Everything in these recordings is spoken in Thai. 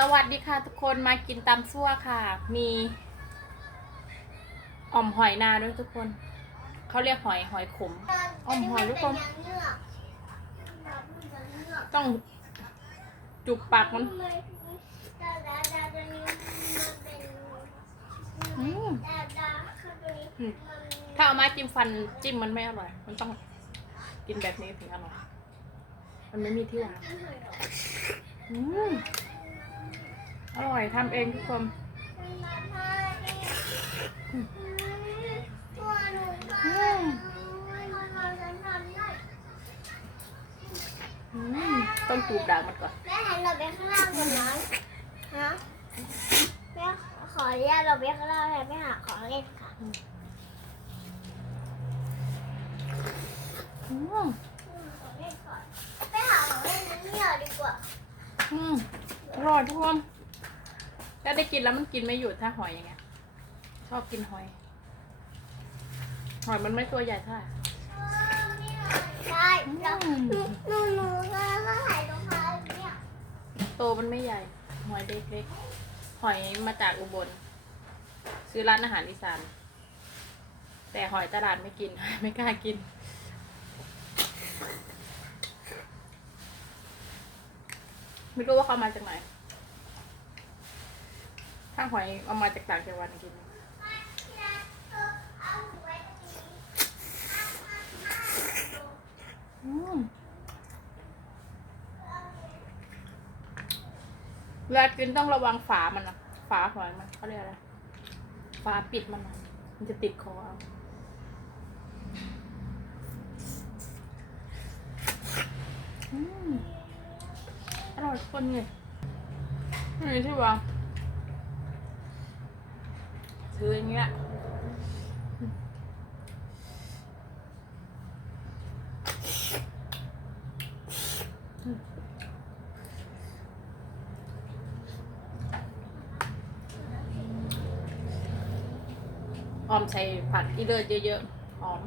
สวัสดีค่ะทุกคนมากินตำซั่วค่ะ มีอ่อมหอยนาด้วยทุกคน เขาเรียกหอยหอยขมอ้อมหอยทุกคนต้องจุบปากมันถ้าเอาไม้จิ้มฟันจิ้มมันไม่อร่อย มันต้องกินแบบนี้ถึงอร่อย มันไม่มีที่วางอืม อร่อยทำเองทุกคนอืมต้องจูบด่างมันก่อน แม่ให้เราไปข้างล่างก่อนนะฮะแม่ขออนุญาตเราไปข้างล่างแล้วไปหาของเล่นค่ะอืมของเล่นก่อนไปหาของเล่นนั้นเนี่ยดีกว่า อืมอร่อยทุกคน ถ้าได้กินแล้วมันกินไม่หยุดถ้าหอยอย่างเงี้ย ชอบกินหอย หอยมันไม่ตัวใหญ่เท่าไหร่ใช่แล้วหนูหนูหนูก็ก็ถ่ายรองเท้าเนี่ยโตมันไม่ใหญ่ หอยเล็กๆหอยมาจากอุบล ซื้อร้านอาหารอีสาน แต่หอยตลาดไม่กิน ไม่กล้ากินไม่รู้ว่าเขามาจากไหน ถ้างหอยเอามาจากต่างจังหวัดกินเอาไว้ตรงนี้อืมเวลากินต้องระวังฝามันนะฝาหอยมันเขาเรียกอะไรฝาปิดมันนะมันจะติดคอเอาอร่อยคนเลยนี่ที่ว่า งถืออย่างเงี้ยออมใส่ผักอีเลือดเยอะๆหอม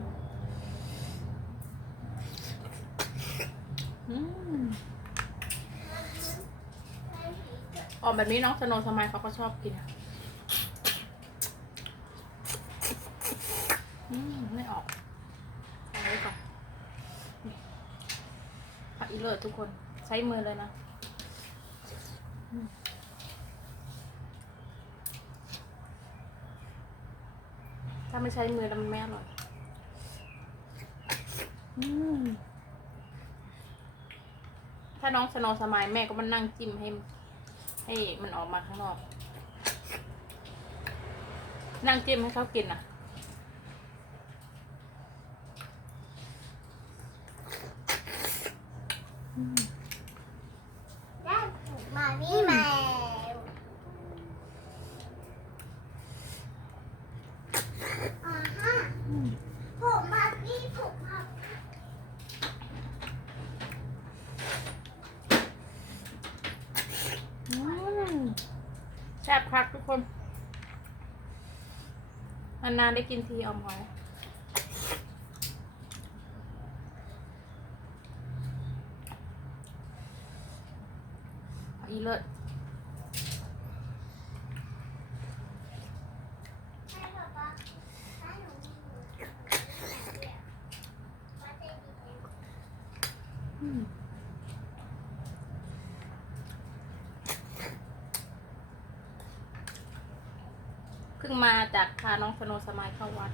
ออมแบบนี้น้องสโนสมัยเขาก็ชอบกินอะ อืมไม่ออกเอาไว้ก่อนผักอีเลือดทุกคน ใช้มือเลยนะถ้าไม่ใช้มือแล้วมันไม่อร่อย ถ้าน้องสโนว์สมายแม่ก็มานั่งจิ้มให้ให้มันออกมาข้างนอก นั่งจิ้มให้เขากินอะ ได้ผูกมานี่แมวอ่าฮะผูกมานี่ผูกมา อืมแซ่บคักทุกคนนานๆได้กินทีออมหอยอีเลิศ ให้ป๊าป๊าให้หนูมีหนูป๊าจะดี อืม เพิ่งมาจากพาน้องสโนว์สมายเข้าวัด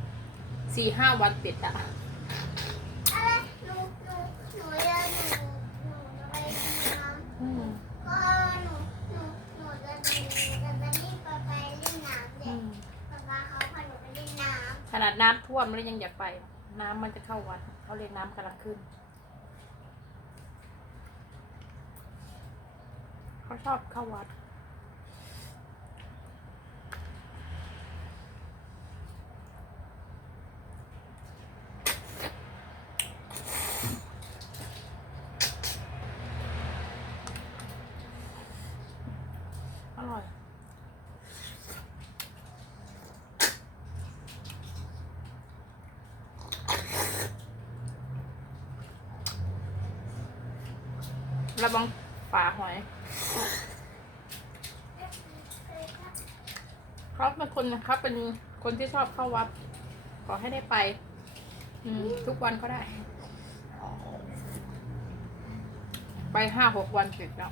สี่ห้าวันติดอะอะไรหนูหนูหนูจะหนูหนูจะไปดูน้ำอืมก็หนูหนูหนูจะหนูจะจะรีบไปไปเล่นน้ำอืเด็กมป๊าป๊าเขาพาหนูไปเล่นน้ขนาดน้ำท่วมแล้วยังอยากไป น้ำมันจะเข้าวัดเขาเรียกน้ำกำลังขึ้นเขาชอบเข้าวัดอ ระวังป่าหอย เขาเป็นคนนะครับเป็นคนที่ชอบเข้าวัด ขอให้ได้ไปทุกวันก็ได้ ไปห้าหกวันติดแล้ว